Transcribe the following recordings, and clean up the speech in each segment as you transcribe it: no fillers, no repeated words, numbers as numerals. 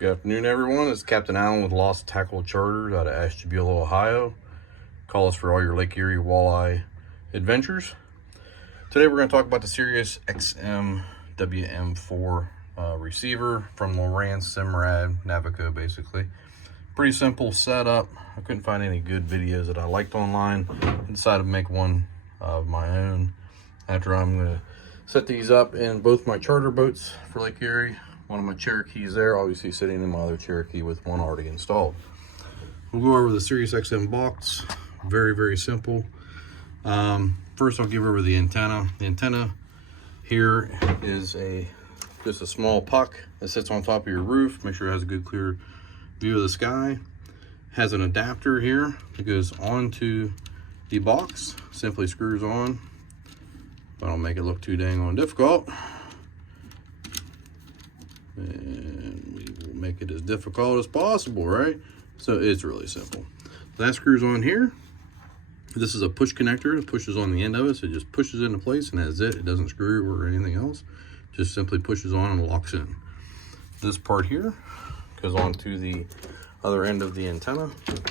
Good afternoon, everyone. This is Captain Allen with Lost Tackle Charters out of Ashtabula, Ohio. Call us for all your Lake Erie walleye adventures. Today we're going to talk about the Sirius XM WM4 receiver from Lowrance, Simrad, Navico, basically. Pretty simple setup. I couldn't find any good videos that I liked online. I decided to make one of my own. After I'm going to set these up in both my charter boats for Lake Erie. One of my Cherokees there, obviously sitting in my other Cherokee with one already installed. We'll go over the Sirius XM box. Very, very simple. First I'll give over the antenna. The antenna here is just a small puck that sits on top of your roof. Make sure it has a good clear view of the sky. Has an adapter here that goes onto the box. Simply screws on. I don't make it look too dang on difficult. And we will make it as difficult as possible, right? So it's really simple. That screws on here. This is a push connector. It pushes on the end of it, so it just pushes into place, and that's it. It doesn't screw or anything else. Just simply pushes on and locks in. This part here goes onto the other end of the antenna,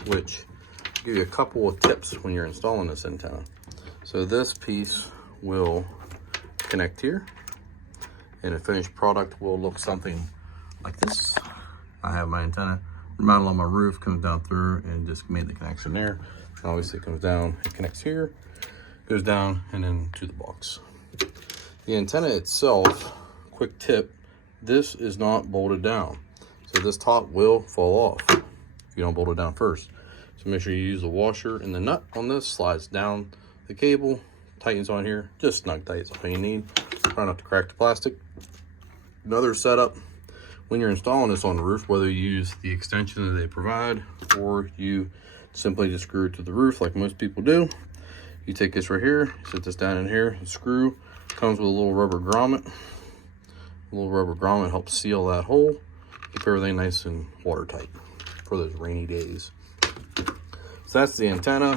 which give you a couple of tips when you're installing this antenna. So this piece will connect here, and a finished product will look something like this. I have my antenna mounted on my roof, comes down through, and just made the connection there. Obviously it comes down, it connects here, goes down, and then to the box. The antenna itself, quick tip, this is not bolted down. So this top will fall off if you don't bolt it down first. So make sure you use the washer, and the nut on this slides down the cable, tightens on here, just snug tight, that's all you need. Try not to crack the plastic. Another setup, when you're installing this on the roof, whether you use the extension that they provide or you simply just screw it to the roof like most people do, you take this right here, sit this down in here, the screw comes with a little rubber grommet. A little rubber grommet helps seal that hole, keep everything nice and watertight for those rainy days. So that's the antenna.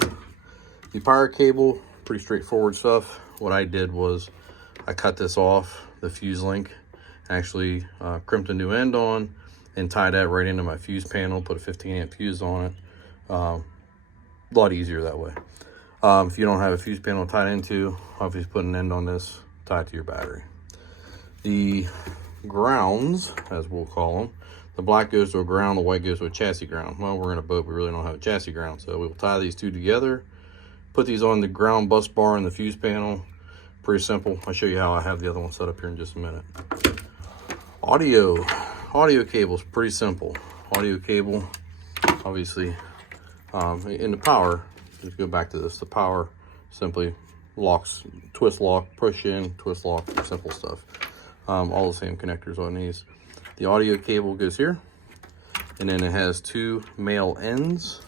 The power cable, pretty straightforward stuff. What I did was I cut this off, the fuse link, actually crimped a new end on and tied that right into my fuse panel, put a 15 amp fuse on it. A lot easier that way. If you don't have a fuse panel tied into, obviously put an end on this, tie it to your battery. The grounds, as we'll call them, the black goes to a ground, the white goes to a chassis ground. Well, we're in a boat, we really don't have a chassis ground, so we'll tie these two together, put these on the ground bus bar in the fuse panel. Pretty simple. I'll show you how I have the other one set up here in just a minute. Audio cable is pretty simple. Audio cable, obviously, in the power, let's go back to this. The power simply locks, twist lock, push in, twist lock, simple stuff. All the same connectors on these. The audio cable goes here, and then it has two male ends,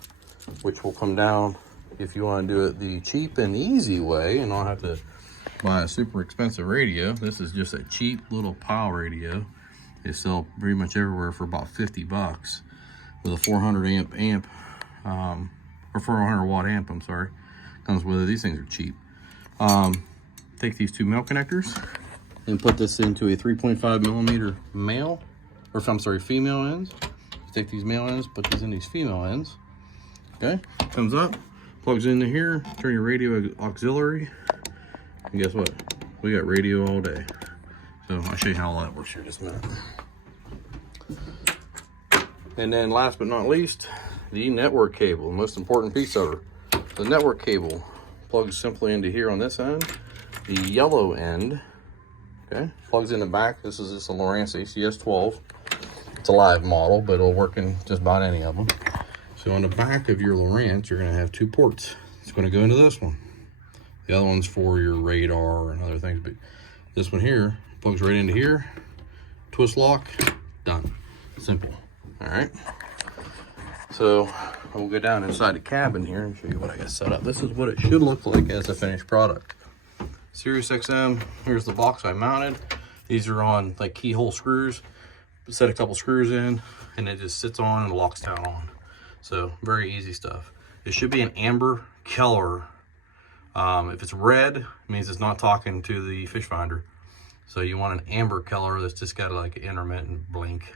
which will come down if you want to do it the cheap and easy way and not have to buy a super expensive radio. This is just a cheap little PAL radio. They sell pretty much everywhere for about 50 bucks with a 400 amp or 400 watt amp, I'm sorry. Comes with it. These things are cheap. Take these two male connectors and put this into a 3.5 millimeter male, or I'm sorry, female ends. Take these male ends, put these in these female ends. Okay, comes up, plugs into here, turn your radio auxiliary, and guess what? We got radio all day. So I'll show you how all that works here in just a minute. And then last but not least, the network cable, the most important piece of it. The network cable plugs simply into here on this end. The yellow end, okay, plugs in the back. This is just a Lowrance ACS 12. It's a live model, but it'll work in just about any of them. So on the back of your Lowrance, you're gonna have two ports. It's gonna go into this one. The other one's for your radar and other things, but this one here plugs right into here. Twist lock, done. Simple. All right. So we'll go down inside the cabin here and show you what I got set up. This is what it should look like as a finished product. Sirius XM, here's the box I mounted. These are on like keyhole screws. Set a couple screws in, and it just sits on and locks down on. So very easy stuff. It should be an amber color. If it's red, it means it's not talking to the fish finder. So you want an amber color that's just got like an intermittent blink.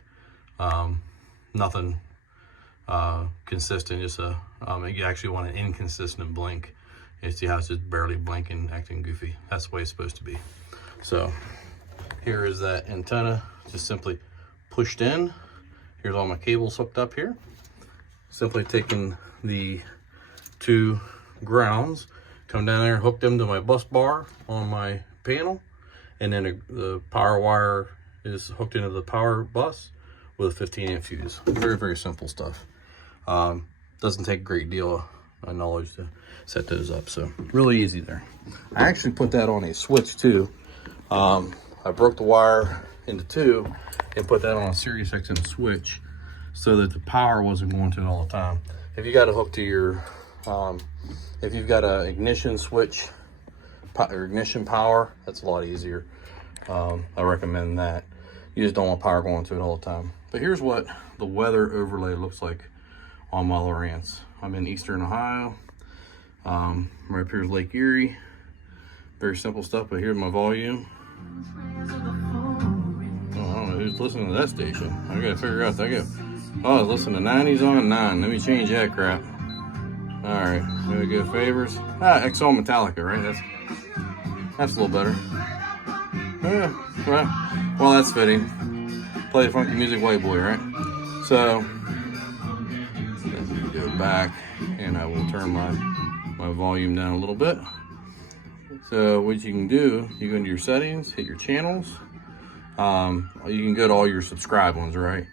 nothing consistent, just you actually want an inconsistent blink. You see how it's just barely blinking, acting goofy. That's the way it's supposed to be. So here is that antenna, just simply pushed in. Here's all my cables hooked up here. Simply taking the 2 grounds, come down there, hook them to my bus bar on my panel, and then the power wire is hooked into the power bus with a 15-amp fuse. Very, very simple stuff. Doesn't take a great deal of knowledge to set those up, so really easy there. I actually put that on a switch too. I broke the wire into 2 and put that on a Sirius XM switch so that the power wasn't going to it all the time. If you got a hook to your, if you've got an ignition switch or ignition power, that's a lot easier. I recommend that. You just don't want power going to it all the time. But here's what the weather overlay looks like on my Lowrance. I'm in Eastern Ohio. Right up here is Lake Erie. Very simple stuff, but here's my volume. Oh, I don't know who's listening to that station. I gotta figure out that. Oh, I was listening to 90s on 9. Let me change that crap. All right, there we go. Favors. XL Metallica, right? That's a little better. Yeah, well, that's fitting. Play funky music, white boy, right? So let me go back, and I will turn my volume down a little bit. So what you can do, you go into your settings, hit your channels. You can go to all your subscribed ones, right?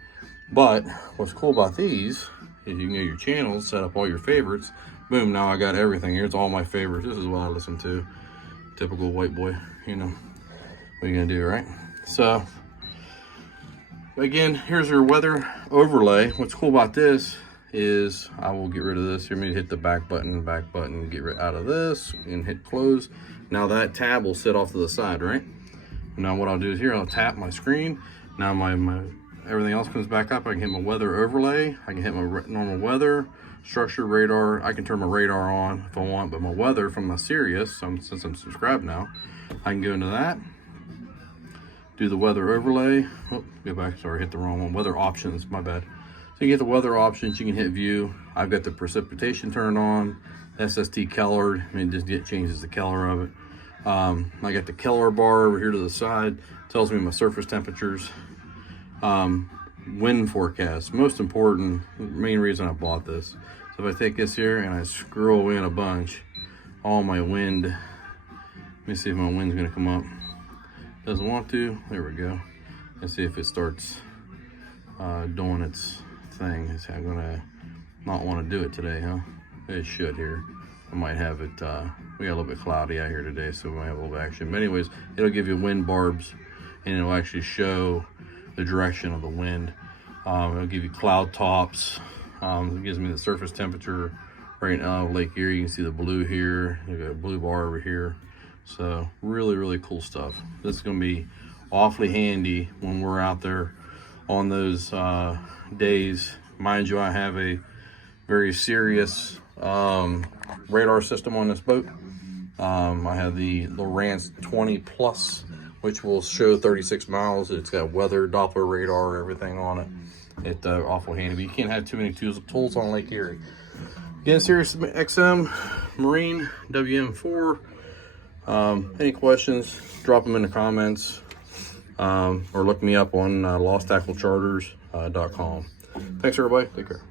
But what's cool about these is you can go to your channels, set up all your favorites. Boom, now I got everything. Here's all my favorites. This is what I listen to. Typical white boy, you know. What are you gonna do, right? So again, here's your weather overlay. What's cool about this is I will get rid of this. You're going to hit the back button, get rid out of this, and hit close. Now that tab will sit off to the side, right? Now what I'll do is here, I'll tap my screen. Now my everything else comes back up. I can hit my weather overlay. I can hit my normal weather, structure, radar. I can turn my radar on if I want, but my weather from my Sirius, since I'm subscribed now, I can go into that. Do the weather overlay. Oh, go back, sorry, hit the wrong one. Weather options, my bad. So you get the weather options, you can hit view. I've got the precipitation turned on, SST colored. I mean, just changes the color of it. I got the color bar over here to the side, tells me my surface temperatures. Wind forecast, most important, main reason I bought this. So if I take this here and I scroll in a bunch, all my wind, let me see if my wind's gonna come up. Doesn't want to, there we go. Let's see if it starts doing its thing. I'm gonna not want to do it today, huh? It should here. I might have it, we got a little bit cloudy out here today, so we might have a little action. But anyways, it'll give you wind barbs, and it'll actually show the direction of the wind. It'll give you cloud tops. It gives me the surface temperature right now. Lake Erie, you can see the blue here. You got a blue bar over here. So really, really cool stuff. This is gonna be awfully handy when we're out there on those days. Mind you, I have a very serious radar system on this boat. I have the Lowrance 20 Plus, which will show 36 miles. It's got weather, Doppler radar, everything on it. It's awful handy, but you can't have too many tools on Lake Erie. Again, Sirius XM Marine WM4. Any questions, drop them in the comments, or look me up on losttacklecharters.com. Thanks, everybody. Take care.